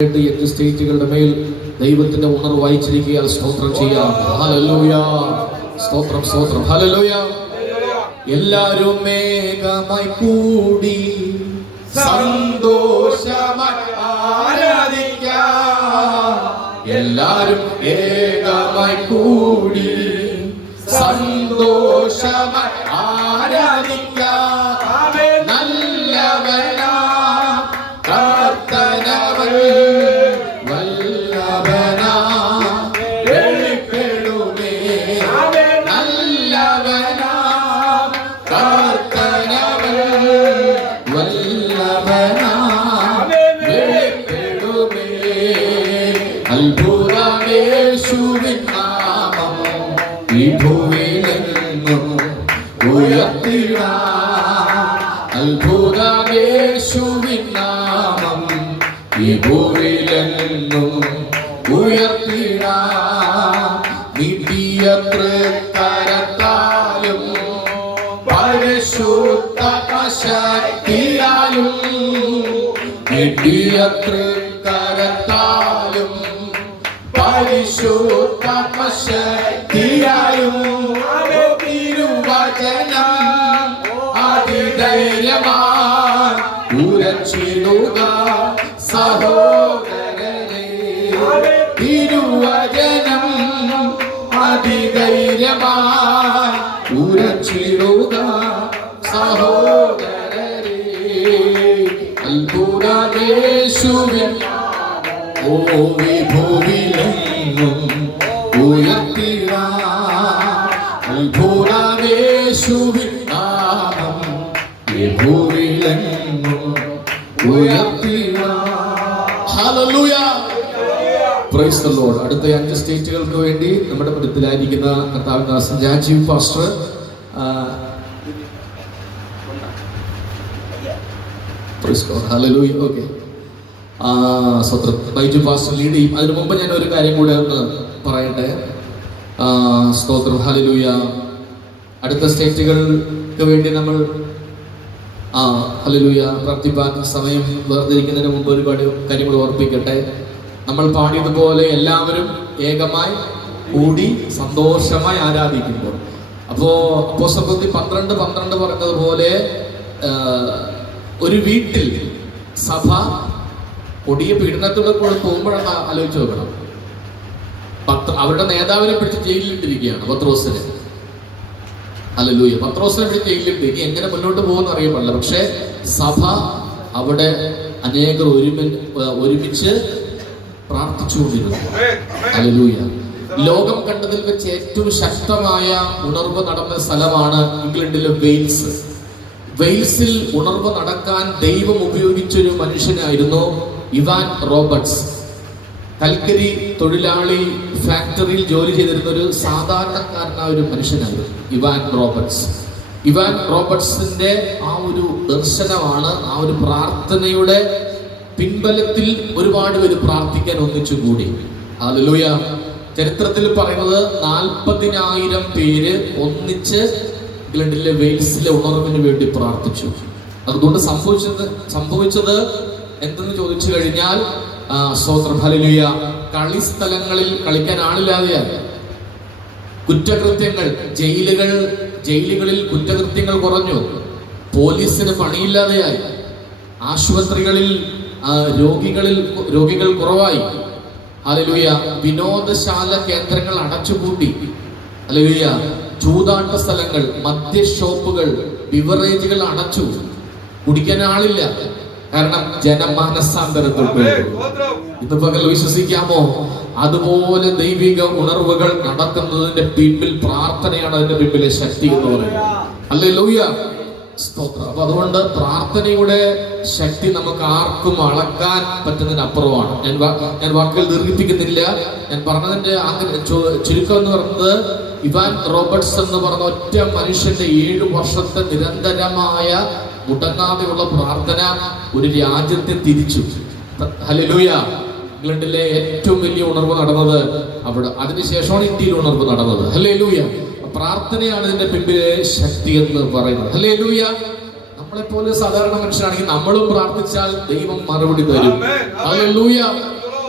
സ്റ്റേറ്റുകളുടെ മേൽ ദൈവത്തിന്റെ ഉണർവ് വായിച്ചിരിക്കുക. സ്തോത്രം ചെയ്യാം. ഹല്ലേലൂയ. സ്തോത്രം സ്തോത്രം. ഹല്ലേലൂയ. എല്ലാരും ഏകമായി കൂടി സന്തോഷമായി ആരാധിക്കാം. എല്ലാരും ഏകമായി കൂടി സന്തോഷമായി ആരാധിക്കാം. നല്ലവനാ കർത്തനവൻ വല്ലഭനാ വെളിപ്പെടുമേ. നല്ലവനാ കർത്തനവൻ വല്ലഭനാ വെളിപ്പെടുമേ. അത്ഭുതമേശുവിൻ നാമം ഈ ഭൂമിയിലെങ്ങും ഉയർത്തിടാം. അത്ഭുതമേശുവിൻ നാമം ഈ ഭൂമിയിലെങ്ങും ഉയർത്തിടാം. നിത്യ തൃക്കരത്താലും പരിശുദ്ധാത്മശക്തിയാലും നിത്യ തൃക്കരത്താലും പരിശുദ്ധാത്മശക്തിയാലും തിരുവചനം അതിധൈര്യമായി ഉരച്ചിടുക സഹോദരനെ. തിരുവചനം അതിധൈര്യമായി ഉരച്ചിടുക സഹോദരനെ. അത്ഭുതമേശുവിൻ ഓ വിഭൂവിലെങ്ങും ഉയർത്തിടാം. അത്ഭുതമേശുവിൻ നാമം വിഭൂവിലെങ്ങും ഉയർത്തിടാം. ഹല്ലേലൂയ. Praise the lord. അടുത്ത 5 സ്റ്റേറ്റുകൾക്ക് വേണ്ടി നമ്മുടെ മധ്യത്തിലായിരിക്കുന്ന കർത്താവിദാസൻ Rajeev pastor praise the lord. ഹല്ലേലൂയ. ഓക്കേ, സ്വത്രം ബൈജു പാസ്റ്റർ ലീഡ് ചെയ്യും. അതിനു മുമ്പ് ഞാൻ ഒരു കാര്യം കൂടെ ഒന്ന് പറയട്ടെ. സ്തോത്രം. ഹല്ലേലൂയ. അടുത്ത സ്റ്റേറ്റുകൾക്ക് വേണ്ടി നമ്മൾ ഹല്ലേലൂയ പ്രാർത്ഥിപ്പാൻ സമയം വേർതിരിക്കുന്നതിന് മുമ്പ് ഒരുപാട് കാര്യങ്ങൾ ഓർപ്പിക്കട്ടെ. നമ്മൾ പാടിയതുപോലെ എല്ലാവരും ഏകമായി കൂടി സന്തോഷമായി ആരാധിക്കുമ്പോൾ, അപ്പോൾ അപ്പോസ്തലപ്രവൃത്തി 12:12 പറയുന്നതുപോലെ ഒരു വീട്ടിൽ സഭ കൊടിയ പീഡനത്തോടെ കൂടെ പോകുമ്പോഴാണ് ആലോചിച്ച് നോക്കണം. അവരുടെ നേതാവിനെ പിടിച്ച് ജയിലിലിട്ടിരിക്കുകയാണ് പത്രോസിനെ. ഹല്ലേലൂയ. പത്രോസിനെ പിടിച്ച് ജയിലിലിട്ട് ഇനി എങ്ങനെ മുന്നോട്ട് പോകുമെന്ന് അറിയാൻ പാടില്ല. പക്ഷേ സഭ അവിടെ അനേകർ ഒരുമിച്ച് പ്രാർത്ഥിച്ചുകൊണ്ടിരുന്നു. ഹല്ലേലൂയ. ലോകം കണ്ടതിൽ വെച്ച് ഏറ്റവും ശക്തമായ ഉണർവ് നടന്ന സ്ഥലമാണ് ഇംഗ്ലണ്ടിലെ വെയിൽസ്. വെയിൽസിൽ ഉണർവ് നടക്കാൻ ദൈവം ഉപയോഗിച്ചൊരു മനുഷ്യനായിരുന്നു ഇവാൻ റോബർട്ട്സ്. കൽക്കരി തൊഴിലാളി ഫാക്ടറിയിൽ ജോലി ചെയ്തിരുന്ന ഒരു സാധാരണക്കാരനായ ഒരു മനുഷ്യനായിരുന്നു ഇവാൻ റോബർട്ട്സ്. ഇവാൻ റോബർട്ട്സിന്റെ ആ ഒരു ദർശനമാണ്, ആ ഒരു പ്രാർത്ഥനയുടെ പിൻബലത്തിൽ ഒരുപാട് പേര് പ്രാർത്ഥിക്കാൻ ഒന്നിച്ചുകൂടി. ഹല്ലേലൂയ. ചരിത്രത്തിൽ പറയുന്നത് 40,000 പേര് ഒന്നിച്ച് ഇംഗ്ലണ്ടിലെ വെയിൽസിലെ ഉണർവിന് വേണ്ടി പ്രാർത്ഥിച്ചു. അതുകൊണ്ട് സംഭവിച്ചത് എന്തെന്ന് ചോദിച്ചു കഴിഞ്ഞാൽ, സ്തോത്രം ഹല്ലേലൂയ, കളിസ്ഥലങ്ങളിൽ കളിക്കാൻ ആളില്ലാതെയായി. കുറ്റകൃത്യങ്ങൾ, ജയിലുകളിൽ കുറ്റകൃത്യങ്ങൾ കുറഞ്ഞു. പോലീസിന് പണിയില്ലാതെയായി. ആശുപത്രികളിൽ രോഗികൾ കുറവായി. ഹല്ലേലൂയ. വിനോദശാല കേന്ദ്രങ്ങൾ അടച്ചുപൂട്ടി. ഹല്ലേലൂയ. ചൂതാട്ട സ്ഥലങ്ങൾ, മദ്യഷോപ്പുകൾ, ബിവറേജുകൾ അടച്ചു. കുടിക്കാൻ ആളില്ല. കാരണം ജനമാനസാന്തരത്തോട്ട് ഇന്ന് പകൽ വിശ്വസിക്കാമോ? അതുപോലെ ദൈവിക ഉണർവുകൾ നടക്കുന്നതിന്റെ പിന്നിൽ പ്രാർത്ഥനയാണ് അതിന്റെ പിന്നിലെ ശക്തി എന്ന് പറയുന്നത്. ഹല്ലേലൂയ. സ്തോത്രം. അപ്പൊ അതുകൊണ്ട് പ്രാർത്ഥനയുടെ ശക്തി നമുക്ക് ആർക്കും അളക്കാൻ പറ്റുന്നതിനപ്പുറമാണ്. ഞാൻ വാക്കുകൾ ദീർഘിപ്പിക്കുന്നില്ല. ഞാൻ പറഞ്ഞതിന്റെ ചുരുക്കം എന്ന് പറയുന്നത്, ഇവാൻ റോബർട്ട്സ് എന്ന് പറഞ്ഞ ഒറ്റ മനുഷ്യന്റെ 7 വർഷത്തെ നിരന്തരമായ മുടങ്ങാതെയുള്ള പ്രാർത്ഥന ഒരു രാജ്യത്തെ തിരിച്ചു. ഹല്ലേലൂയ. ഇംഗ്ലണ്ടിലെ ഏറ്റവും വലിയ ഉണർവ് നടന്നത് അവിടെ. അതിനുശേഷമാണ് ഇന്ത്യയിൽ ഉണർവ് നടന്നത്. ഹല്ലേലൂയ. പ്രാർത്ഥനയാണ് ഇതിന്റെ പിന്നിലെ ശക്തി എന്ന് പറയുന്നത്. ഹല്ലേലൂയ. നമ്മളെപ്പോലെ സാധാരണ മനുഷ്യനാണെങ്കിൽ നമ്മളും പ്രാർത്ഥിച്ചാൽ ദൈവം മറുപടി തരും. Hallelujah,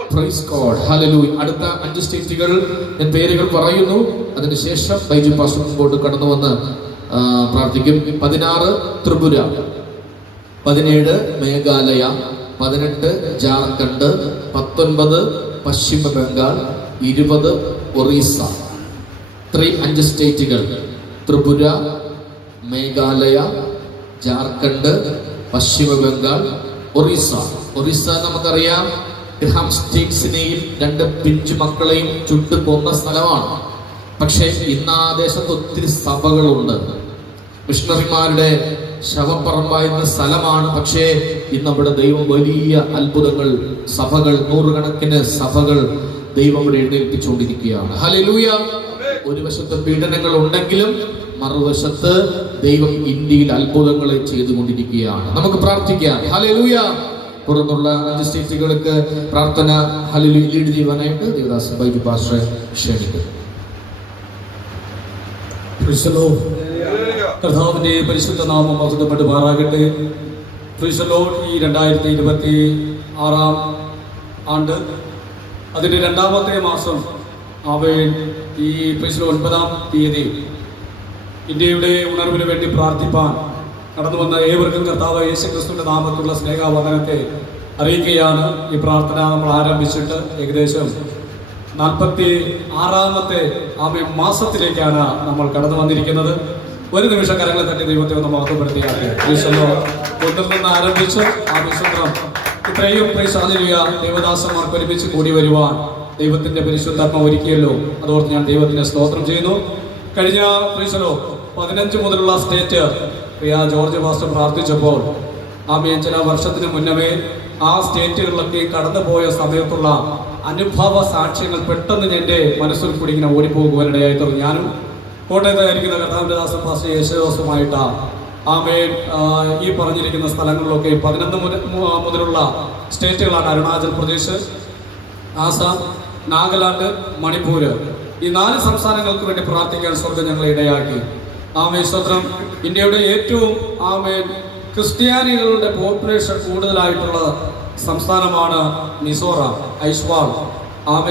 praise God, hallelujah. അടുത്ത 5 സ്റ്റേറ്റുകൾ ഞാൻ പേരുകൾ പറയുന്നു. അതിനുശേഷം ബൈജു പാസ്റ്റർ മുമ്പോട്ട് കടന്നു വന്ന് പ്രാർത്ഥിക്കും. 16 ത്രിപുര, 17 മേഘാലയ, 18 ജാർഖണ്ഡ്, 19 പശ്ചിമ ബംഗാൾ, 20 ഒറീസ. 5 സ്റ്റേറ്റുകൾ: ത്രിപുര, മേഘാലയ, ജാർഖണ്ഡ്, പശ്ചിമ ബംഗാൾ, ഒറീസ. ഒറീസ നമുക്കറിയാം, ഗ്രഹാം സ്റ്റീക്സിനെയും 2 പിഞ്ചു മക്കളെയും ചുട്ടു കൊന്ന സ്ഥലമാണ്. പക്ഷേ ഇന്ന് ആ ദേശത്ത് ഒത്തിരി സഭകളുണ്ട്. മിഷണറിമാരുടെ ശവപ്പറമ്പായിരുന്ന സ്ഥലമാണ്. പക്ഷേ ഇന്ന് അവിടെ ദൈവം വലിയ അത്ഭുതങ്ങൾ, സഭകൾ, 100 കണക്കിന് സഭകൾ ദൈവം ഇവിടെ എഴുന്നേൽപ്പിച്ചുകൊണ്ടിരിക്കുകയാണ്. ഹല്ലേലൂയ. ഒരു വശത്ത് പീഡനങ്ങൾ ഉണ്ടെങ്കിലും മറുവശത്ത് ദൈവം ഇന്ത്യയിൽ അത്ഭുതങ്ങളെ ചെയ്തുകൊണ്ടിരിക്കുകയാണ്. നമുക്ക് പ്രാർത്ഥിക്കാം. ഹല്ലേലൂയ. തുടർന്നുള്ള 5 സ്റ്റേറ്റുകൾക്ക് പ്രാർത്ഥന ഹല്ലേലൂയ ലീഡ് ചെയ്യുവാനായിട്ട് ദേവദാസ് ബൈജു പാസ്റ്ററെ ക്ഷണിക്കുന്നു. കർത്താവിന്റെ പരിശുദ്ധ നാമം മഹത്വപ്പെടുമാറാകട്ടെ. Price the Lord. ഈ 2026 ആണ്ട് അതിൻ്റെ 2ാമത്തെ മാസം ഈ പ്രൈസ് 9-ാം തീയതി ഇന്ത്യയുടെ ഉണർവിന് വേണ്ടി പ്രാർത്ഥിപ്പാൻ കടന്നു വന്ന ഏവർക്കും കർത്താവ് യേശുക്രിസ്തുവിന്റെ നാമത്തിലുള്ള സ്നേഹവന്ദനത്തെ അറിയിക്കുകയാണ്. ഈ പ്രാർത്ഥന നമ്മൾ ആരംഭിച്ചിട്ട് ഏകദേശം 46ാമത്തെ മാസത്തിലേക്കാണ് നമ്മൾ കടന്നു വന്നിരിക്കുന്നത്. ഒരു നിമിഷം കരങ്ങളെ തട്ടി ദൈവത്തെ ഒന്ന് മഹത്വപ്പെടുത്തിയാക്കി. ഒന്നിൽ നിന്ന് ആരംഭിച്ച് വിശ്വത്രം ഇത്രയും ദേവദാസന്മാർക്ക് ഒരുമിച്ച് കൂടി വരുവാൻ ദൈവത്തിന്റെ പരിശുദ്ധാത്മ ഒരുക്കിയല്ലോ. അതോർത്ത് ഞാൻ ദൈവത്തിന്റെ സ്തോത്രം ചെയ്യുന്നു. കഴിഞ്ഞ 15 മുതലുള്ള സ്റ്റേറ്റ് ജോർജ് പാസ്റ്റർ പ്രാർത്ഥിച്ചപ്പോൾ ചില വർഷത്തിന് മുന്നമേ ആ സ്റ്റേറ്റുകളിലൊക്കെ കടന്നുപോയ സമയത്തുള്ള അനുഭവ സാക്ഷ്യങ്ങൾ പെട്ടെന്ന് എൻ്റെ മനസ്സിൽ കൂടി ഇങ്ങനെ ഓടിപ്പോകുവാനിടയായി തീർന്നു. ഞാനും കോട്ടയത്തായിരിക്കുന്ന കർത്താവിന്റെ ദാസൻ പാസ്റ്റർ യേശുദാസുമായിട്ടാണ് ഈ പറഞ്ഞിരിക്കുന്ന സ്ഥലങ്ങളിലൊക്കെ 11 മുതലുള്ള സ്റ്റേറ്റുകളാണ്. അരുണാചൽ പ്രദേശ്, ആസാം, നാഗാലാൻഡ്, മണിപ്പൂർ. ഈ 4 സംസ്ഥാനങ്ങൾക്ക് വേണ്ടി പ്രാർത്ഥിക്കാൻ സ്വർഗം ഞങ്ങളെ ഇടയാക്കി. സ്തോത്രം. ഇന്ത്യയുടെ ഏറ്റവും ക്രിസ്ത്യാനികളുടെ പോപ്പുലേഷൻ കൂടുതലായിട്ടുള്ള സംസ്ഥാനമാണ് മിസോറാം, ഐസ്വാൾ.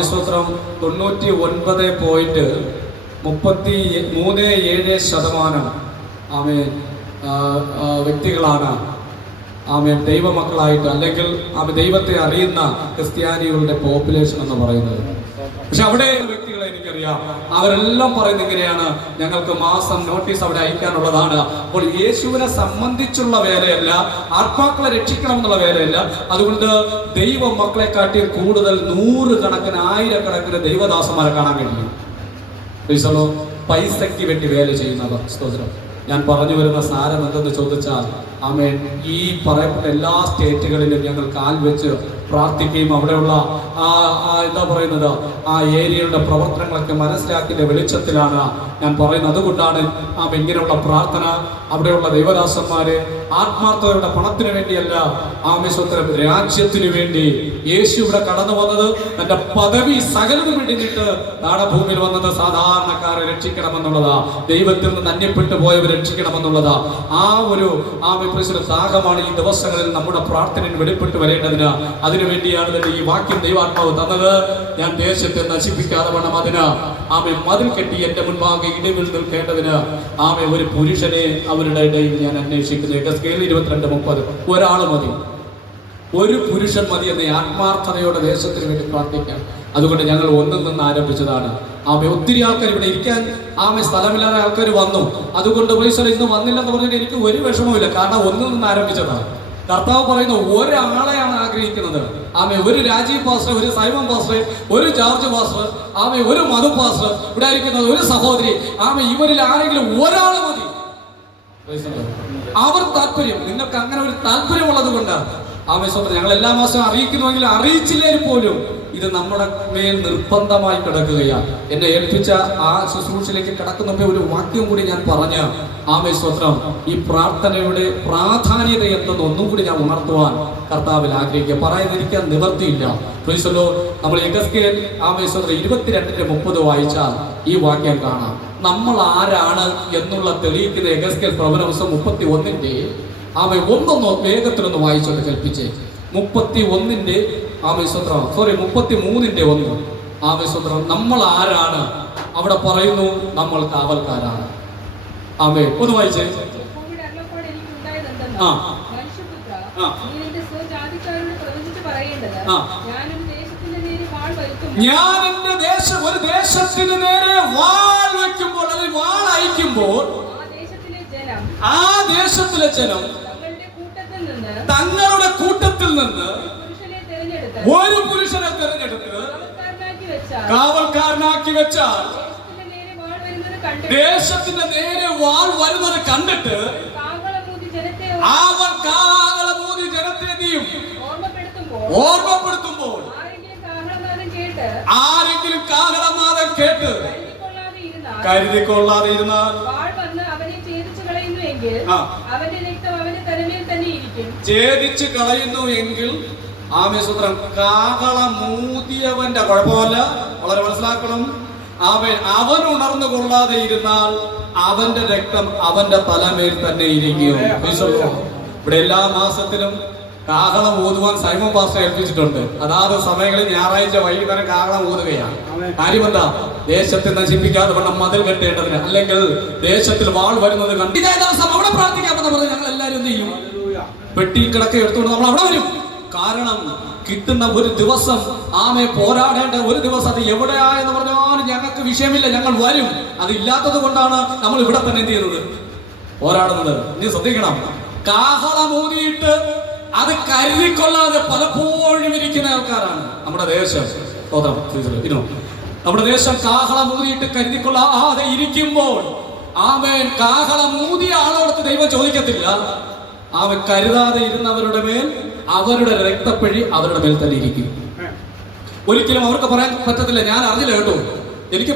സ്തോത്രം. 99.37% വ്യക്തികളാണ് ദൈവമക്കളായിട്ട്, അല്ലെങ്കിൽ ദൈവത്തെ അറിയുന്ന ക്രിസ്ത്യാനികളുടെ പോപ്പുലേഷൻ എന്ന് പറയുന്നത്. പക്ഷെ അവിടെ വ്യക്തികളെ എനിക്കറിയാം, അവരെല്ലാം പറയുന്നത് ഇങ്ങനെയാണ്: ഞങ്ങൾക്ക് മാസം നോട്ടീസ് അവിടെ അയക്കാനുള്ളതാണ്. അപ്പോൾ യേശുവിനെ സംബന്ധിച്ചുള്ള വേലയല്ല, ആത്മാക്കളെ രക്ഷിക്കണം എന്നുള്ള വേലയല്ല. അതുകൊണ്ട് ദൈവ മക്കളെ കാട്ടി കൂടുതൽ 100 കണക്കിന് 1000 കണക്കിന് ദൈവദാസന്മാരെ കാണാൻ കഴിയും. പൈസയ്ക്ക് വേണ്ടി വേല ചെയ്യുന്നവർ. സ്തോത്രം. ഞാൻ പറഞ്ഞു വരുന്ന സാരം എന്തെന്ന് ചോദിച്ചാൽ, ഈ പറയപ്പെട്ട എല്ലാ സ്റ്റേറ്റുകളിലും ഞങ്ങൾ കാൽ വെച്ച് പ്രാർത്ഥിക്കുകയും അവിടെയുള്ള ആ ഏരിയയുടെ പ്രവർത്തനങ്ങളൊക്കെ മനസ്സിലാക്കിയ വെളിച്ചത്തിലാണ് ഞാൻ പറയുന്നത്. അതുകൊണ്ടാണ് ഇങ്ങനെയുള്ള പ്രാർത്ഥന അവിടെയുള്ള ദൈവദാസന്മാരെ ആത്മാർത്ഥതയുടെ പണത്തിന് വേണ്ടിയല്ല, സ്വന്തം രാജ്യത്തിന് വേണ്ടി യേശു ഇവിടെ കടന്നു വന്നത്, തന്റെ പദവി സകലതും വേണ്ടിയിട്ട് നാടഭൂമിയിൽ വന്നത് സാധാരണക്കാരെ രക്ഷിക്കണമെന്നുള്ളതാ, ദൈവത്തിൽ നിന്ന് അന്യപ്പെട്ടു പോയവർ രക്ഷിക്കണമെന്നുള്ളതാ. ആ ഒരു ദാഹമാണ് ഈ ദിവസങ്ങളിൽ നമ്മുടെ പ്രാർത്ഥനയിൽ വെളിപ്പെട്ട് വരേണ്ടതിന്. അതിനുവേണ്ടിയാണ് ഈ വാക്യം ദൈവാത്മാവ് തന്നത്. ഞാൻ ദേശത്തെ നശിപ്പിക്കാതെ വേണം അതിന് മതിൽ കെട്ടി എന്റെ മുൻപാകെ ഇടിവിൽ നിൽക്കേണ്ടതിന് ഒരു പുരുഷനെ അവരുടെ ഇടയിൽ ഞാൻ അന്വേഷിക്കുന്നു. 22:30 ഒരാൾ മതി, ഒരു പുരുഷൻ മതി എന്ന ആത്മാർത്ഥതയോടെ ദേശത്തിന് വേണ്ടി പ്രാർത്ഥിക്കാം. അതുകൊണ്ട് ഞങ്ങൾ ഒന്നിൽ നിന്ന് ആരംഭിച്ചതാണ്. ഒത്തിരി ആൾക്കാർ ഇവിടെ ഇരിക്കാൻ സ്ഥലമില്ലാതെ ആൾക്കാർ വന്നു. അതുകൊണ്ട് ഇന്ന് വന്നില്ലെന്ന് പറഞ്ഞാൽ എനിക്ക് ഒരു വിഷമവുമില്ല. കാരണം ഒന്നിൽ നിന്ന് ആരംഭിച്ചതാണ്. കർത്താവ് പറയുന്ന ഒരാളെയാണ് ആഗ്രഹിക്കുന്നത്. ഒരു രാജീവ് പാസ്റ്റർ, ഒരു സൈമൺ പാസ്റ്റർ, ഒരു ജോർജ് പാസ്റ്റർ, ഒരു മധു പാസ്റ്റർ, ഇവിടെ ഇരിക്കുന്നത് ഒരു സഹോദരി, ഇവരിൽ ആരെങ്കിലും ഒരാൾ മതി. അവർ താല്പര്യം, നിങ്ങൾക്ക് അങ്ങനെ ഒരു താല്പര്യമുള്ളത് കൊണ്ട് ഞങ്ങൾ എല്ലാ മാസവും അറിയിക്കുന്നുവെങ്കിൽ അറിയിച്ചില്ലേ പോലും ഇത് നമ്മുടെ മേൽ നിർബന്ധമായി കിടക്കുകയാണ്. എന്നെ ഏൽപ്പിച്ച ആ ശുശ്രൂഷയിലേക്ക് കിടക്കുന്നപ്പോൾ ഒരു വാക്യം കൂടി ഞാൻ പറഞ്ഞ സ്തോത്രം. ഈ പ്രാർത്ഥനയുടെ പ്രാധാന്യത എന്തെന്ന് ഒന്നും കൂടി ഞാൻ ഉണർത്തുവാൻ കർത്താവിൽ ആഗ്രഹിക്കുക. പറയാതിരിക്കാൻ നിവർത്തിയില്ല. നമ്മൾ യെഹെസ്കേൽ 22:30 വായിച്ചാൽ ഈ വാക്യം കാണാം. നമ്മൾ ആരാണ് എന്നുള്ള തെളിയിക്കുന്ന യെഹെസ്കേൽ പ്രവചന പുസ്തകം 31 ആമേ ഒന്നൊന്നോ വേഗത്തിലൊന്ന് വായിച്ചോട്ട് കൽപ്പിച്ചേ. 31-ന്റെ 33-ന്റെ 1. ആമേ സ്വത്രം. നമ്മൾ ആരാണ്? അവിടെ പറയുന്നു നമ്മൾ കാവൽക്കാരാണ്. ആമേ ഒന്ന് വായിച്ചേ. ആ ഞാൻ എന്റെ ഒരു ദേശത്തിന് നേരെ വാൾ വയ്ക്കുമ്പോൾ, അല്ലെങ്കിൽ വാൾ അയക്കുമ്പോൾ, ആ ദേശത്തിലെ ജനം തങ്ങളുടെ കൂട്ടത്തിൽ നിന്ന് ഒരു പുരുഷനെ തിരഞ്ഞെടുത്ത് കാവൽക്കാരനാക്കി വെച്ചാൽ ദേശത്തിന്റെ നേരെ വാൾ വരുന്നത് കണ്ടിട്ട് അവർ കാഹളമൂതി ജനത്തെ ഓർമ്മപ്പെടുത്തുമ്പോൾ ആരെങ്കിലും കാഹളനാദം കേട്ട് കരുതിക്കൊള്ളാതെ ഇരുന്നാൽ ഛേദിച്ചു കളയുന്നു എങ്കിൽ ആമേസൂത്രം കാഹളമൂതിയവന്റെ കുഴപ്പമല്ല, വളരെ മനസ്സിലാക്കണം. അവൻ ഉണർന്നു കൊള്ളാതെ ഇരുന്നാൽ അവന്റെ രക്തം അവന്റെ തലമേൽ തന്നെ ഇരിക്കും. ഇവിടെ എല്ലാ മാസത്തിലും കാഹളം ഊതുവാൻ സൈമൺ പാസ്റ്റർ ഏൽപ്പിച്ചിട്ടുണ്ട്. അതാത് സമയങ്ങളിൽ ഞായറാഴ്ച വൈകുന്നേരം കാഹളം ഊതുകയാണ്. കാര്യമെന്താ? ദേശത്തെ നശിപ്പിക്കാതെ വണ്ണം മതിൽ കെട്ടേണ്ടതിന്, അല്ലെങ്കിൽ ദേശത്തിൽ വാൾ വരുന്നത് കണ്ട് ഇതേ ദിവസം അവിടെ പ്രാർത്ഥിക്കാമെന്ന് പറഞ്ഞ് ഞങ്ങൾ എല്ലാവരും എന്ത് ചെയ്യും? പെട്ടി കിടക്ക എടുത്തുകൊണ്ട് നമ്മൾ അവിടെ വരും. കാരണം കിട്ടുന്ന ഒരു ദിവസം ആമെ പോരാടേണ്ട ഒരു ദിവസം, അത് എവിടെയായെന്ന് പറഞ്ഞാലും ഞങ്ങൾക്ക് വിഷയമില്ല, ഞങ്ങൾ വരും. അതില്ലാത്തത് കൊണ്ടാണ് നമ്മൾ ഇവിടെ തന്നെ എന്ത് ചെയ്യുന്നത്? പോരാടുന്നത്. ഇനി ശ്രദ്ധിക്കണം, കാഹളമൂതിയിട്ട് അത് കരുതിക്കൊള്ളാതെ പലപ്പോഴും ഇരിക്കുന്ന ആൾക്കാരാണ് നമ്മുടെ ദേശം. നമ്മുടെ ദേശം കാഹളമൂതിയിട്ട് കരുതിക്കൊള്ളാതെ ഇരിക്കുമ്പോൾ ആമേൻ കാഹളമൂതിയ ആളോടത്ത് ദൈവം ചോദിക്കത്തില്ല. അവൻ കരുതാതെ ഇരുന്നവരുടെ മേൽ അവരുടെ രക്തപ്പഴി അവരുടെ മേൽ തന്നെ ഇരിക്കും. ഒരിക്കലും അവർക്ക് പറയാൻ പറ്റത്തില്ല, ഞാൻ അറിഞ്ഞില്ല കേട്ടോ, എനിക്ക്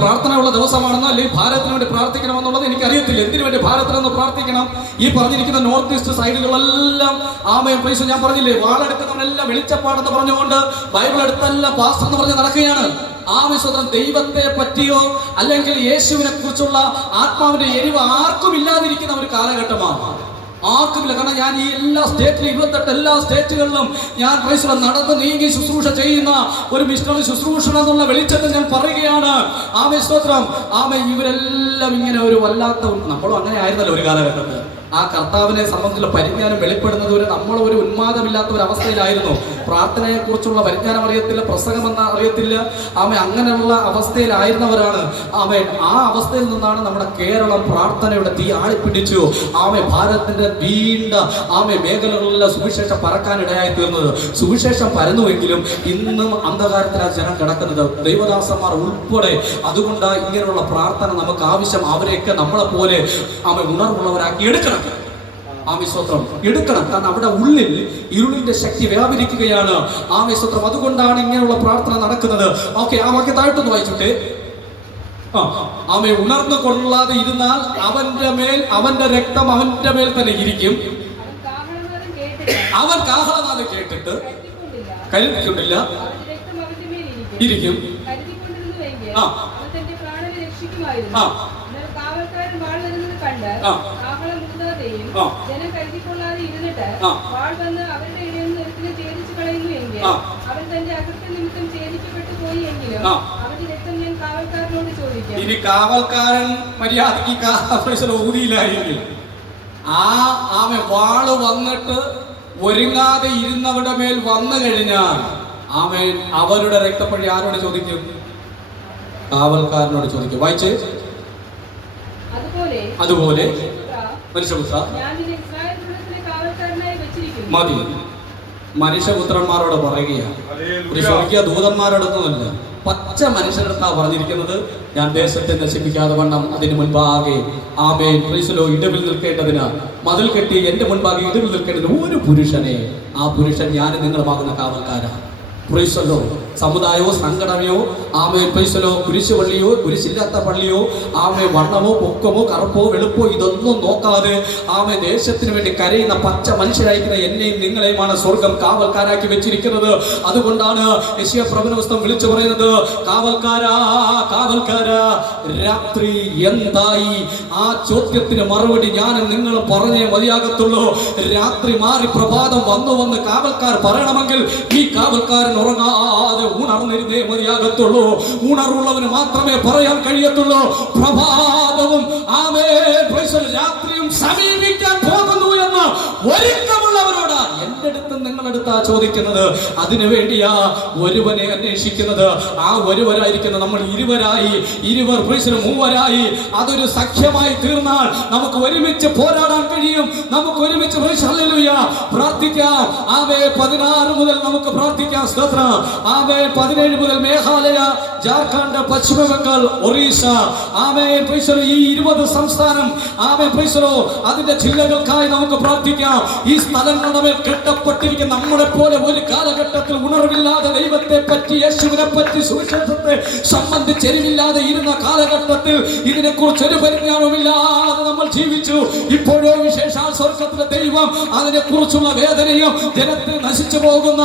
പ്രാർത്ഥന ഉള്ള ദിവസമാണെന്നോ അല്ലെങ്കിൽ ഭാരതത്തിന് വേണ്ടി പ്രാർത്ഥിക്കണമെന്നുള്ളത് എനിക്കറിയത്തില്ല. എന്തിനു വേണ്ടി ഭാരതത്തിനൊന്ന് പ്രാർത്ഥിക്കണം? ഈ പറഞ്ഞിരിക്കുന്ന നോർത്ത് ഈസ്റ്റ് സൈഡുകളെല്ലാം ആമേൻ പ്രൈസ്, ഞാൻ പറഞ്ഞില്ലേ, വാളെടുക്കുന്നവനെല്ലാം വെളിച്ചപ്പാടെന്ന് പറഞ്ഞുകൊണ്ട് ബൈബിൾ എടുത്തെല്ലാം പാസ്റ്റർ എന്ന് പറഞ്ഞ് നടക്കുകയാണ്. ആമേശ്വരം ദൈവത്തെ പറ്റിയോ അല്ലെങ്കിൽ യേശുവിനെ കുറിച്ചുള്ള ആത്മാവിന്റെ എരിവ് ആർക്കും ഇല്ലാതിരിക്കുന്ന ഒരു കാലഘട്ടമാണ്. ആർക്കുമില്ല. കാരണം ഞാൻ ഈ എല്ലാ സ്റ്റേറ്റിലും 28 എല്ലാ സ്റ്റേറ്റുകളിലും ഞാൻ പ്രൈസ് നടന്ന് നീങ്ങി ശുശ്രൂഷ ചെയ്യുന്ന ഒരു മിഷണറി ശുശ്രൂഷ എന്നുള്ള വെളിച്ചത്തിൽ ഞാൻ പറയുകയാണ്. ആമേ സ്തോത്രം. ആമേ ഇവരെല്ലാം ഇങ്ങനെ ഒരു വല്ലാത്ത, നമ്മളും അങ്ങനെ ആയിരുന്നല്ലോ ഒരു കാലഘട്ടത്തിൽ. ആ കർത്താവിനെ സംബന്ധിച്ചുള്ള പരിജ്ഞാനം വെളിപ്പെടുന്നത് വരെ നമ്മൾ ഒരു ഉന്മാദമില്ലാത്ത ഒരു അവസ്ഥയിലായിരുന്നു. പ്രാർത്ഥനയെ കുറിച്ചുള്ള പരിജ്ഞാനം അറിയത്തില്ല, പ്രസംഗമെന്ന അറിയത്തില്ല. ആമേ അങ്ങനെയുള്ള അവസ്ഥയിലായിരുന്നവരാണ്. ആമേ ആ അവസ്ഥയിൽ നിന്നാണ് നമ്മുടെ കേരളം പ്രാർത്ഥനയുടെ തീ ആളിപ്പിടിച്ചു. ആമേ ഭാരതത്തിന്റെ വീണ്ട ആമേ മേഖലകളിലെല്ലാം സുവിശേഷം പറക്കാനിടയായി തീർന്നത്. സുവിശേഷം പരന്നുവെങ്കിലും ഇന്നും അന്ധകാരത്തിലാണ് ജനം കിടക്കുന്നത്, ദൈവദാസന്മാർ ഉൾപ്പെടെ. അതുകൊണ്ട് ഇങ്ങനെയുള്ള പ്രാർത്ഥന നമുക്ക് ആവശ്യം. അവരെയൊക്കെ നമ്മളെ പോലെ ആമേ ഉണർവുള്ളവരാക്കി എടുക്കണം. ആമേസ്തോത്രം എടുക്കണം. കാരണം അവിടെ ഉള്ളിൽ ഇരുളിന്റെ ശക്തി വ്യാപരിക്കുകയാണ്. ആമേസ്തോത്രം. അതുകൊണ്ടാണ് ഇങ്ങനെയുള്ള പ്രാർത്ഥന നടക്കുന്നത്. ഓക്കെ, ആ വാക്യം താഴ്ത്തൊന്ന് വായിച്ചോട്ടെ. ആമേ ഉണർന്നു കൊള്ളാതെ ഇരുന്നാൽ അവന്റെ രക്തം അവന്റെ മേൽ തന്നെ ഇരിക്കും. അവൻ കാഹളനാദം കേട്ടിട്ട് കരുതിക്കൊണ്ടില്ല ഇരിക്കും. ഇനി കാവൽക്കാരൻ മര്യാദക്ക് ഊതിയില്ലായെങ്കിൽ ആമെ വാള് വന്നിട്ട് ഒരുങ്ങാതെ ഇരുന്നവരുടെ മേൽ വന്നു കഴിഞ്ഞാൽ ആമേൻ അവരുടെ രക്തപ്പഴി ആരോട് ചോദിക്കും? കാവൽക്കാരനോട് ചോദിക്കും. വായിച്ചേ. അതുപോലെ മനുഷ്യപുത്ര മതി. മനുഷ്യപുത്രന്മാരോട് പറയുകയാണ്, ഒരു സ്വർഗീയ ദൂതന്മാരോടൊന്നുമല്ല, പച്ച മനുഷ്യരെടുത്താ പറഞ്ഞിരിക്കുന്നത്. ഞാൻ ദേശത്തെ നശിപ്പിക്കാതെ വണ്ണം അതിന് മുൻപാകെ ആമേൻ ക്രിസ്തുലോ ഇടവിൽ നിൽക്കേണ്ടതിന്, മതിൽ കെട്ടി എന്റെ മുൻപാകെ ഇടവിൽ നിൽക്കേണ്ടതിന് ഒരു പുരുഷനെ, ആ പുരുഷൻ ഞാൻ നിങ്ങളുമാകുന്ന കാവൽക്കാരാണ്. പ്രൈസലോ സമുദായമോ സംഘടനയോ ആമേ പ്രൈസലോ കുരിശ് പള്ളിയോ കുരിശില്ലാത്ത പള്ളിയോ ആമേ വണ്ണമോ പൊക്കമോ കറുപ്പോ വെളുപ്പോ ഇതൊന്നും നോക്കാതെ ആമേ ദേശത്തിന് വേണ്ടി കരയുന്ന പച്ച മനുഷ്യരായിരിക്കുന്ന എന്നെയും നിങ്ങളെയുമാണ് സ്വർഗം കാവൽക്കാരാക്കി വെച്ചിരിക്കുന്നത്. അതുകൊണ്ടാണ് യെശയ്യാ പ്രവചന പുസ്തകം വിളിച്ചു പറയുന്നത്, കാവൽക്കാരാ കാവൽക്കാരാ രാത്രി എന്തായി? ആ ചോദ്യത്തിന് മറുപടി ഞാനും നിങ്ങളും പറഞ്ഞേ മതിയാകത്തുള്ളൂ. രാത്രി മാറി പ്രഭാതം വന്ന് കാവൽക്കാർ പറയണമെങ്കിൽ ഈ കാവൽക്കാരൻ ഉറങ്ങാതെ ഉണർന്നിരുന്നേ മതിയാകത്തുള്ളൂ. ഉണർവുള്ളവന് മാത്രമേ പറയാൻ കഴിയത്തുള്ളൂ. പ്രഭാതവും രാത്രിയും സമീപിക്കാൻ പോകുന്നു എന്ന് ഒരുക്കമുള്ളവരോട് എന്റെ അടുത്ത് നിങ്ങളടുത്താ ചോദിക്കുന്നത്. അതിനു വേണ്ടിയാ ഒരുവനെ അന്വേഷിക്കുന്നത്. ആ ഒരുവരായിരിക്കുന്ന നമ്മൾ ഇരുവർ മൂവരായി അതൊരു സഖ്യമായി തീർന്നാൽ നമുക്ക് ഒരുമിച്ച് പോരാടാൻ കഴിയും. നമുക്ക് ഒരുമിച്ച് പ്രാർത്ഥിക്കാം. 16 മുതൽ നമുക്ക് പ്രാർത്ഥിക്കാം. സ്തോത്രം. 17 മുതൽ മേഘാലയ, ജാർഖണ്ഡ്, പശ്ചിമ ബംഗാൾ, ഒറീസ, ഈ 20 സംസ്ഥാനം അതിന്റെ ജില്ലകൾക്കായി നമുക്ക് പ്രാർത്ഥിക്കാം. ഈ സ്ഥലങ്ങളുടെ മേൽ കെട്ടപ്പെട്ടിരിക്കുന്ന നമ്മളെ പോലെ ഒരു കാലഘട്ടത്തിൽ ഉണർവില്ലാതെ ദൈവത്തെ പറ്റി, യേശുവിനെ പറ്റി, സുവിശേഷത്തെ സംബന്ധിച്ചെരിവില്ലാതെ ഇരുന്ന കാലഘട്ടത്തിൽ ഇതിനെക്കുറിച്ച് ഒരു പരിജ്ഞാനമില്ലാതെ നമ്മൾ ജീവിച്ചു. ഇപ്പോഴോ വിശേഷാൽ സ്വർഗത്തിലെ ദൈവം അതിനെക്കുറിച്ചുള്ള വേദനയും ജനത്തിൽ നശിച്ചു പോകുന്ന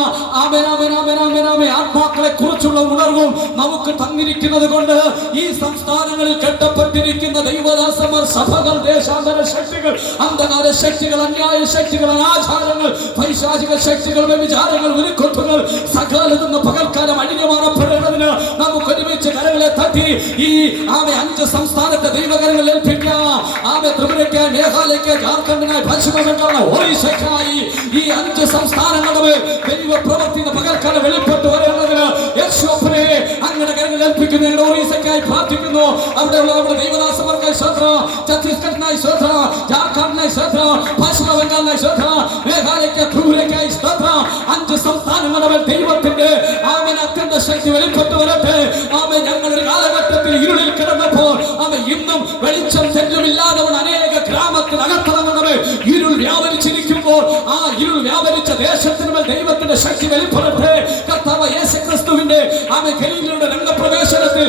ആത്മാക്കളെ കുറിച്ചുള്ള ഉണർവും നമുക്ക് തന്നിരിക്കുന്നത് കൊണ്ട് ഈ സംസ്ഥാനങ്ങളിൽ കെട്ടപ്പെട്ടിരിക്കുന്ന ദൈവദാസന്മാർ, സഭകൾ, ദേശാന്തര ശക്തികൾ, അന്ധകാര ശക്തികൾ, അന്യായ ശക്തികൾ, അനാചാരങ്ങൾ, പൈശാചിക ശക്തികൾ, വ്യഭിചാരങ്ങൾ, ഉരുക്കൊത്തുകൾ സകലതെന്ന് പകൽക്കാലം അഴിഞ്ഞു മാറപ്പെടേണ്ടതിന് നമുക്ക് ഒരുമിച്ച് കരങ്ങളെ തട്ടി ഈ 5 സംസ്ഥാനത്തെ ദൈവകരങ്ങൾ ഏൽപ്പിക്കാം. ത്രിപുരയ്ക്ക്, മേഘാലയക്ക്, ജാർഖണ്ഡിനായി, പശ്ചിമ ബംഗാളിന്, ഒറീസയ്ക്കായി ഈ 5 സംസ്ഥാനങ്ങളുടെ ദൈവ പ്രവൃത്തി പകൽക്കാലം വെളിപ്പെട്ട് വരേണ്ടതിന് യേശുവേ അങ്ങനെ കരങ്ങൾ ഏൽപ്പിക്കുന്നു. ഒറീസയ്ക്കായി പ്രാർത്ഥിക്കുന്നു. അവിടെയുള്ള നമ്മുടെ ദൈവദാസന്മാർക്കായി ശ്രോത്രം, ഛത്തീസ്ഗഡിനായി ശ്രോത്രം, ജാർഖണ്ഡിനായി ശ്രോത്രം, പശ്ചിമ ബംഗാളിനായി ശ്രോത്രം, മേഘാലയക്ക്, ത്രിപുരയ്ക്കായി ശ്രോത്രം. 5 സംസ്ഥാനങ്ങളുടെ ദൈവത്തിന്റെ അത്യന്ത ശക്തി വെളിപ്പെട്ട് വരട്ടെ. ഞങ്ങളൊരു കാലഘട്ടത്തിൽ ഇരുളിൽ കിടന്നപ്പോൾ ഇന്നും വെളിച്ചം തെല്ലുമില്ലാതെ അനേക ഗ്രാമത്തിനകത്തിറങ്ങുന്നത് ഇരുൾ വ്യാപരിച്ചിരിക്കുമ്പോൾ ആ ഇരുൾ വ്യാപരിച്ച ദേശത്തിന് ദൈവത്തിന്റെ ശക്തി വെളിപ്പെടട്ടെ. കർത്താവ് യേശുക്രിസ്തുവിന്റെ ഗലീലയുടെ രംഗപ്രവേശനത്തിൽ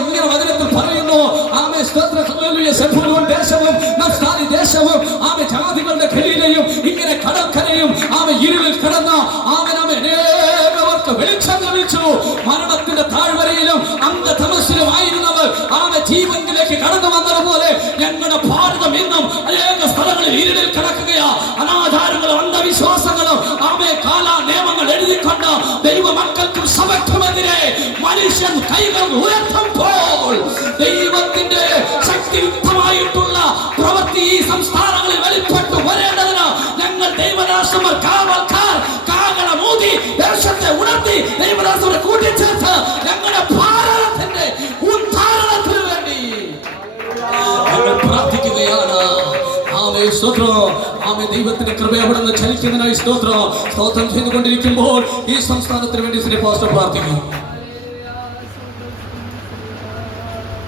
ഇങ്ങനെ വചനത്തിൽ പറയുന്നു, ദേശവും നഫ്താലി ദേശവും ജാതികളുടെ ഗലീലയും ഇങ്ങനെ കടൽക്കരയും ഇരുളിൽ കിടന്ന അനേകർക്ക് വെളിച്ചം ലഭിച്ചു. മരണത്തിന്റെ താഴ്വരയിലും അന്ധതമസ്സിലുമായിരുന്നവർ ജീവനിലേക്ക് കടന്നു വന്നതുപോലെ ഞങ്ങളുടെ ഭാരതം ഇന്നും അനേക സ്ഥലങ്ങളിൽ ഇരുളിൽ കിടക്കുകയാ. അനാചാരങ്ങളും അന്ധവിശ്വാസങ്ങളും കാല നിയമങ്ങൾ എഴുതിക്കൊണ്ട് ദൈവമക്കൾക്കും സഭയ്ക്കുമെതിരെ മനുഷ്യൻ കൈകൾ ഉയർത്തുമ്പോൾ ദൈവത്തിന്റെ ശക്തിയുക്തമായിട്ടുള്ള പ്രവൃത്തി ഈ സംസ്ഥാനങ്ങളിൽ വെളിപ്പെട്ടു വരേണ്ടതിന് ഞങ്ങൾ ദൈവദാസന്മാർ, കാവൽക്കാർ കാകളമൂതി ദേശത്തെ ഉണർത്തി ദൈവദാസരെ കൂട്ടിച്ചേർത്ത് ഞങ്ങളുടെ ഭാരതത്തിന്റെ ഉദ്ധാരണത്തിന് വേണ്ടി ഞങ്ങൾ പ്രാർത്ഥിക്കുകയാണ്. ദൈവത്തിന്റെ കൃപ അവിടെ നിന്ന് ചലിക്കുന്നതിനായി സ്തോത്രം ചെയ്തുകൊണ്ടിരിക്കുമ്പോൾ ഈ സംസ്ഥാനത്തിന് വേണ്ടി ശ്രീ പാസ്റ്റർ പ്രാർത്ഥിക്കും.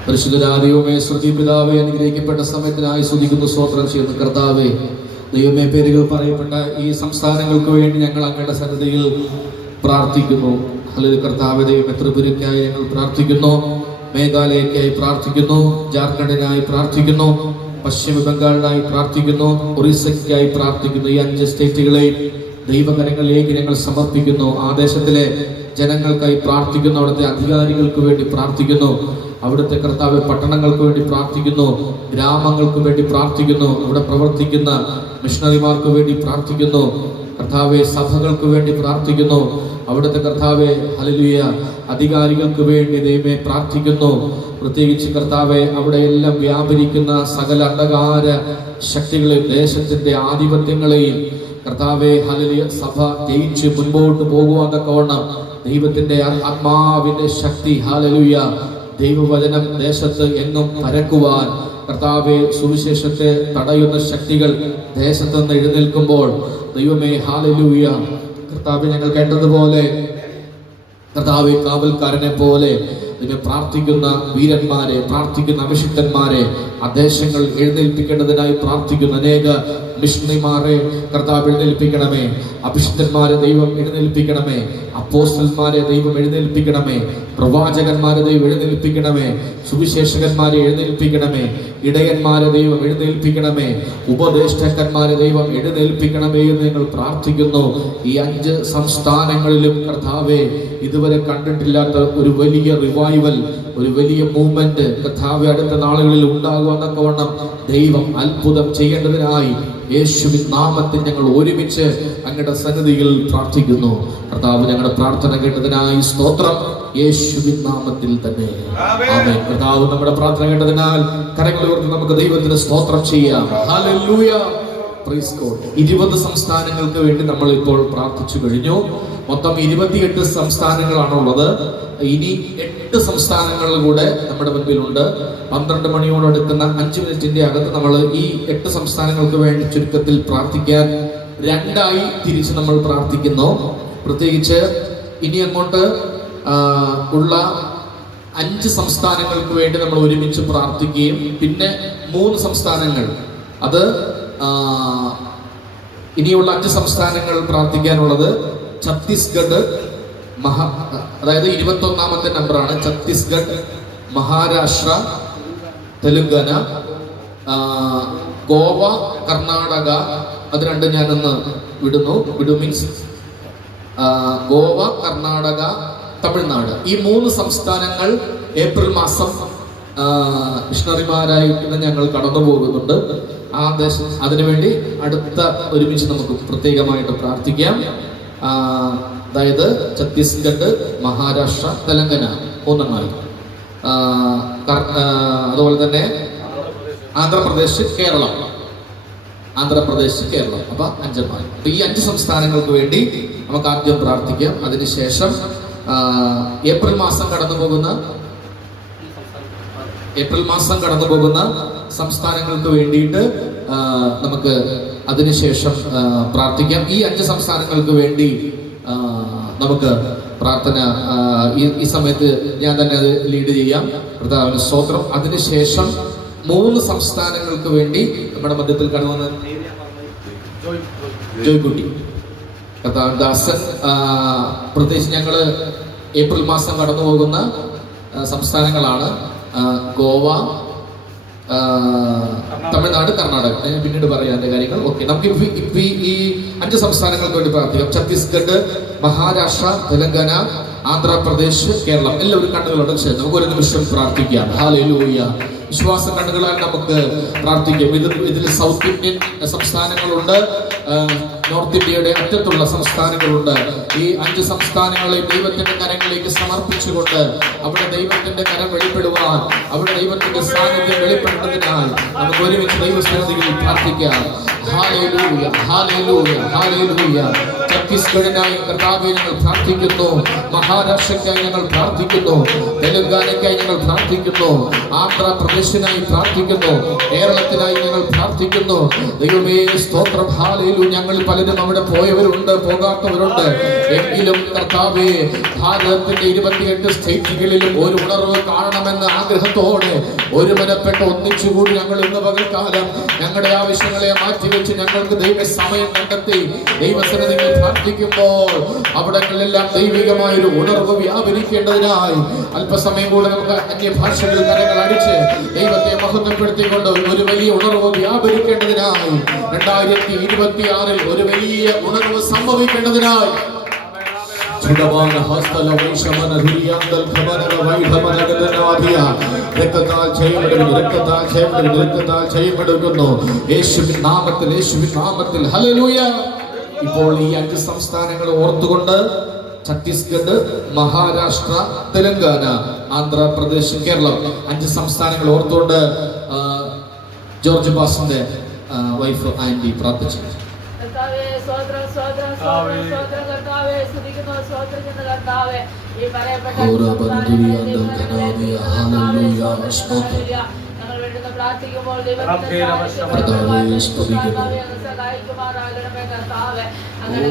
പരിശുദ്ധരാദിയുമേ, സ്തുതി പിതാവേ, അനുഗ്രഹിക്കപ്പെട്ട സമയത്തിനായി സ്തുതിക്കുന്നു, സ്തോത്രം ചെയ്യുന്നു. കർത്താവേ, ദൈവമേ, പേരുകൾ പറയപ്പെട്ട ഈ സംസ്ഥാനങ്ങൾക്ക് വേണ്ടി ഞങ്ങൾ അങ്ങയുടെ സന്നിധിയിൽ പ്രാർത്ഥിക്കുന്നു. അല്ലെങ്കിൽ കർത്താവേ, ദൈവമേ, ത്രിപുരയ്ക്കായി ഞങ്ങൾ പ്രാർത്ഥിക്കുന്നു, മേഘാലയക്കായി പ്രാർത്ഥിക്കുന്നു, ജാർഖണ്ഡിനായി പ്രാർത്ഥിക്കുന്നു, പശ്ചിമ ബംഗാളിനായി പ്രാർത്ഥിക്കുന്നു, ഒറീസയ്ക്കായി പ്രാർത്ഥിക്കുന്നു. ഈ 5 സ്റ്റേറ്റുകളെ ദൈവകരങ്ങളിലേക്ക് ഞങ്ങൾ സമർപ്പിക്കുന്നു. ആ ദേശത്തിലെ ജനങ്ങൾക്കായി പ്രാർത്ഥിക്കുന്നു, അവിടുത്തെ അധികാരികൾക്ക് വേണ്ടി പ്രാർത്ഥിക്കുന്നു, അവിടുത്തെ കർത്താവ് പട്ടണങ്ങൾക്ക് വേണ്ടി പ്രാർത്ഥിക്കുന്നു, ഗ്രാമങ്ങൾക്ക് വേണ്ടി പ്രാർത്ഥിക്കുന്നു, അവിടെ പ്രവർത്തിക്കുന്ന മിഷണറിമാർക്ക് വേണ്ടി പ്രാർത്ഥിക്കുന്നു, കർത്താവെ സഭകൾക്ക് വേണ്ടി പ്രാർത്ഥിക്കുന്നു, അവിടുത്തെ കർത്താവെ ഹല്ലേലൂയ അധികാരികൾക്ക് വേണ്ടി ദൈവമേ പ്രാർത്ഥിക്കുന്നു. പ്രത്യേകിച്ച് കർത്താവെ അവിടെയെല്ലാം വ്യാപരിക്കുന്ന സകല അന്ധകാര ശക്തികളെയും ദേശത്തിൻ്റെ ആധിപത്യങ്ങളെയും കർത്താവെ ഹല്ലേലൂയ സഭ ജയിച്ച് മുൻപോട്ട് പോകുവാനൊക്കെവണ്ണം ദൈവത്തിൻ്റെ ആത്മാവിൻ്റെ ശക്തി ഹല്ലേലൂയ ദൈവവചനം ദേശത്ത് എങ്ങും പരക്കുവാൻ കർത്താവെ സുവിശേഷത്തെ തടയുന്ന ശക്തികൾ ദേശത്ത് നിന്ന് എഴുന്നേൽക്കുമ്പോൾ ദൈവമേ ഹല്ലേലൂയ കർത്താവെ ഞങ്ങൾ കേട്ടതുപോലെ കർത്താവെ കാവൽക്കാരനെ പോലെ പ്രാർത്ഥിക്കുന്ന വീരന്മാരെ, പ്രാർത്ഥിക്കുന്ന അഭിഷിക്തന്മാരെ ആ ദേശങ്ങൾ എഴുന്നേൽപ്പിക്കേണ്ടതിനായി പ്രാർത്ഥിക്കുന്ന അനേക മിഷണറിമാരെ കർത്താവ് എഴുന്നേൽപ്പിക്കണമേ. അഭിഷിക്തന്മാരെ ദൈവം എഴുന്നേൽപ്പിക്കണമേ. അപ്പോസ്തലന്മാരെ ദൈവം എഴുന്നേൽപ്പിക്കണമേ. പ്രവാചകന്മാരെ ദൈവം എഴുന്നേൽപ്പിക്കണമേ. സുവിശേഷകന്മാരെ എഴുന്നേൽപ്പിക്കണമേ. ഇടയന്മാരെ ദൈവം എഴുന്നേൽപ്പിക്കണമേ. ഉപദേഷ്ടാക്കന്മാരെ ദൈവം എഴുന്നേൽപ്പിക്കണമേ എന്ന് ഞങ്ങൾ പ്രാർത്ഥിക്കുന്നു. ഈ 5 സംസ്ഥാനങ്ങളിലും കർത്താവെ ഇതുവരെ കണ്ടിട്ടില്ലാത്ത ഒരു വലിയ റിവൈവൽ, ഒരു വലിയ മൂവ്മെന്റ് കർത്താവെ അടുത്ത നാളുകളിൽ ഉണ്ടാകുമെന്നൊക്കെ വണ്ണം ദൈവം അത്ഭുതം ചെയ്യേണ്ടതിനായി യേശുവിൻ നാമത്തിൽ ഞങ്ങൾ ഒരുമിച്ച് അങ്ങയുടെ സന്നിധിയിൽ പ്രാർത്ഥിക്കുന്നു. കർത്താവ് ഞങ്ങളുടെ പ്രാർത്ഥന കേട്ടതിനായി സ്തോത്രം, യേശുവിൻ നാമത്തിൽ തന്നെ ആമേൻ. കർത്താവ് നമ്മുടെ പ്രാർത്ഥന കേട്ടതിനാൽ കരങ്ങൾ ഉയർത്തി നമുക്ക് ദൈവത്തിന് സ്തോത്രം ചെയ്യാം. Hallelujah, praise God. 20 സംസ്ഥാനങ്ങൾക്ക് വേണ്ടി നമ്മൾ ഇപ്പോൾ പ്രാർത്ഥിച്ചു കഴിഞ്ഞു. മൊത്തം 28 സംസ്ഥാനങ്ങളാണുള്ളത്. ഇനി 8 സംസ്ഥാനങ്ങൾ കൂടെ നമ്മുടെ മുൻപിലുണ്ട്. 12 മണിയോടടുക്കുന്ന 5 മിനിറ്റിന്റെ അകത്ത് നമ്മൾ ഈ 8 സംസ്ഥാനങ്ങൾക്ക് വേണ്ടി ചുരുക്കത്തിൽ പ്രാർത്ഥിക്കാൻ 2ആയി തിരിച്ച് നമ്മൾ പ്രാർത്ഥിക്കുന്നു. പ്രത്യേകിച്ച് ഇനി അങ്ങോട്ട് ഉള്ള 5 സംസ്ഥാനങ്ങൾക്ക് വേണ്ടി നമ്മൾ ഒരുമിച്ച് പ്രാർത്ഥിക്കുകയും പിന്നെ 3 സംസ്ഥാനങ്ങൾ, അത് ഇനിയുള്ള 5 സംസ്ഥാനങ്ങൾ പ്രാർത്ഥിക്കാനുള്ളത് ഛത്തീസ്ഗഡ്, അതായത് 21ാമത്തെ നമ്പറാണ്. ഛത്തീസ്ഗഡ്, മഹാരാഷ്ട്ര, തെലുങ്കാന, ഗോവ, കർണാടക. അത് രണ്ടും ഞാനൊന്ന് വിടു മീൻസ് ഗോവ, കർണാടക, തമിഴ്നാട്. ഈ 3 സംസ്ഥാനങ്ങൾ ഏപ്രിൽ മാസം മിഷണറിമാരായിട്ട് ഞങ്ങൾ കടന്നു പോകുന്നുണ്ട്. ആ ദേശം അതിനുവേണ്ടി അടുത്ത ഒരുമിച്ച് നമുക്ക് പ്രത്യേകമായിട്ട് പ്രാർത്ഥിക്കാം. അതായത് ഛത്തീസ്ഗഡ്, മഹാരാഷ്ട്ര, തെലങ്കാന 3 അതുപോലെ തന്നെ ആന്ധ്രാപ്രദേശ്, കേരളം. അപ്പൊ 5. അപ്പൊ ഈ 5 സംസ്ഥാനങ്ങൾക്ക് വേണ്ടി നമുക്ക് ആദ്യം പ്രാർത്ഥിക്കാം. അതിനുശേഷം ഏപ്രിൽ മാസം കടന്നു പോകുന്ന സംസ്ഥാനങ്ങൾക്ക് വേണ്ടിയിട്ട് നമുക്ക് അതിനുശേഷം പ്രാർത്ഥിക്കാം. ഈ 5 സംസ്ഥാനങ്ങൾക്ക് വേണ്ടി നമുക്ക് പ്രാർത്ഥന ഈ സമയത്ത് ഞാൻ തന്നെ അത് ലീഡ് ചെയ്യാം. കർത്താവിന് സ്തോത്രം. അതിനുശേഷം 3 സംസ്ഥാനങ്ങൾക്ക് വേണ്ടി നമ്മുടെ മധ്യത്തിൽ കടന്നു വന്ന ജോയ്കുട്ടി കർത്താവ് ദാസൻ, പ്രത്യേകിച്ച് ഞങ്ങൾ ഏപ്രിൽ മാസം കടന്നു പോകുന്ന സംസ്ഥാനങ്ങളാണ് ഗോവ, തമിഴ്നാട്, കർണാടക. ഞാൻ പിന്നീട് പറയാം എൻ്റെ കാര്യങ്ങൾ. ഓക്കെ, നമുക്ക് ഈ 5 സംസ്ഥാനങ്ങൾക്ക് വേണ്ടി പ്രാർത്ഥിക്കാം. ഛത്തീസ്ഗഡ്, മഹാരാഷ്ട്ര, തെലങ്കാന, ആന്ധ്രാപ്രദേശ്, കേരളം. എല്ലാവരും കണ്ണുകളുടെ ശേഷം നമുക്ക് ഒരു നിമിഷം പ്രാർത്ഥിക്കാം. ഹല്ലേലൂയ. വിശ്വാസ കണ്ണുകളാൽ നമുക്ക് പ്രാർത്ഥിക്കാം. ഇതിൽ സൗത്ത് ഇന്ത്യൻ സംസ്ഥാനങ്ങളുണ്ട്, നോർത്ത് ഇന്ത്യയുടെ അറ്റത്തുള്ള സംസ്ഥാനങ്ങളുണ്ട്. ഈ 5 സംസ്ഥാനങ്ങളെ ദൈവത്തിന്റെ കരങ്ങളിലേക്ക് സമർപ്പിച്ചുകൊണ്ട് അവിടെ ദൈവത്തിന്റെ കരം വെളിപ്പെടുവാൻ, അവിടെ ദൈവത്തിന്റെ സാന്നിധ്യം വെളിപ്പെടുന്നതിനാൽ നമുക്ക് ഒരുമിച്ച് ദൈവസന്നിധിയിൽ പ്രാർത്ഥിക്കാം. Hallelujah, hallelujah, hallelujah. ഛത്തീസ്ഗഡിനായി കർത്താവേ ഞങ്ങൾ പ്രാർത്ഥിക്കുന്നു. മഹാരാഷ്ട്രയ്ക്കായി ഞങ്ങൾ പ്രാർത്ഥിക്കുന്നു. തെലങ്കാനയ്ക്കായി ഞങ്ങൾ പ്രാർത്ഥിക്കുന്നു. ആന്ധ്രാപ്രദേശിനായി പ്രാർത്ഥിക്കുന്നു. കേരളത്തിനായി ഞങ്ങൾ പ്രാർത്ഥിക്കുന്നു. ദൈവമേ സ്തോത്രം. ഹല്ലേലൂയ. ഞങ്ങളിൽ പലരും അവിടെ പോയവരുണ്ട്, പോകാത്തവരുണ്ട്. എങ്കിലും കർത്താവേ, ഭാരതത്തിന്റെ 28 സ്റ്റേറ്റുകളിലും ഒരു ഉണർവ് കാണണമെന്ന ആഗ്രഹത്തോടെ ഒരുമനപ്പെട്ട് ഒന്നിച്ചുകൂടി ഞങ്ങൾ ഇന്ന് പകൽക്കാലം ഞങ്ങളുടെ ആവശ്യങ്ങളെ മാറ്റിവെച്ച് ഞങ്ങൾക്ക് ദൈവ സമയം കണ്ടെത്തി ദൈവസന്നിധിയിൽ പ്രാർത്ഥിക്കുമ്പോൾ അവിടങ്ങളിലെല്ലാം ദൈവികമായൊരു ഉണർവ് വ്യാപരിക്കേണ്ടതിനായി അല്പസമയം കൂടെ നമുക്ക് അന്യഭാഷകളിൽ കരങ്ങൾ അടിച്ച് ദൈവത്തെ മഹത്വപ്പെടുത്തിക്കൊണ്ട് ഒരു വലിയ ഉണർവ് വ്യാപരിക്കേണ്ടതിനായി 2026 ഒരു വലിയ ഉണർവ് സംഭവിക്കേണ്ടതിനായി യേശുവിൻ നാമത്തിൽ ഹല്ലേലൂയ. ഇപ്പോൾ ഈ 5 സംസ്ഥാനങ്ങൾ ഓർത്തുകൊണ്ട് ഛത്തീസ്ഗഡ്, മഹാരാഷ്ട്ര, തെലങ്കാന, ആന്ധ്രാപ്രദേശ്, കേരളം 5 സംസ്ഥാനങ്ങൾ ഓർത്തുകൊണ്ട് ജോർജ് പാസിന്റെ വൈഫ് ആന്റി പ്രാർത്ഥിച്ചു. ഈ പറയപ്പെട്ട പ്രാർത്ഥിക്കുമ്പോൾ സഹായിക്കുമാറാകണമേ കർത്താവേ. അങ്ങനെ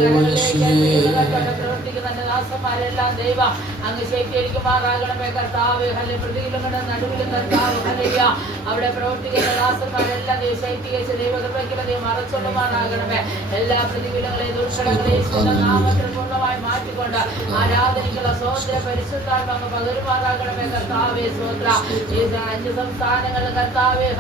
പ്രവർത്തിക്കുന്ന ദാസന്മാരെല്ലാം ദൈവം അങ്ങ് ശക്തീകരിക്കുമാറാകണമേ കർത്താവേ. ഹല്ലേലൂയ. പ്രതികളുടെ നടുവിലും കർത്താവ് ഹല്ലേലൂയ അവിടെ പ്രവർത്തിക്കുന്ന ദാസന്മാരെല്ലാം നീ ശൈത്യീകരിച്ച് ദൈവകൃപയ്ക്കുള്ള നീ മറച്ചൊള്ളുവാനാകണമേ. എല്ലാ പ്രതികൂലങ്ങളെയും ദുർഘടങ്ങളെയും സ്വന്തം നാമത്തിൽ പൂർണ്ണമായി മാറ്റിക്കൊണ്ട് ആരാധനയ്ക്കുള്ള സ്വതന്ത്ര പരിശുദ്ധാത്മാവ് പകരുമാറാകണമേ. കർത്താവേ സ്തോത്രം. ഈ 5 സംസ്ഥാനങ്ങളിൽ കർത്താവേ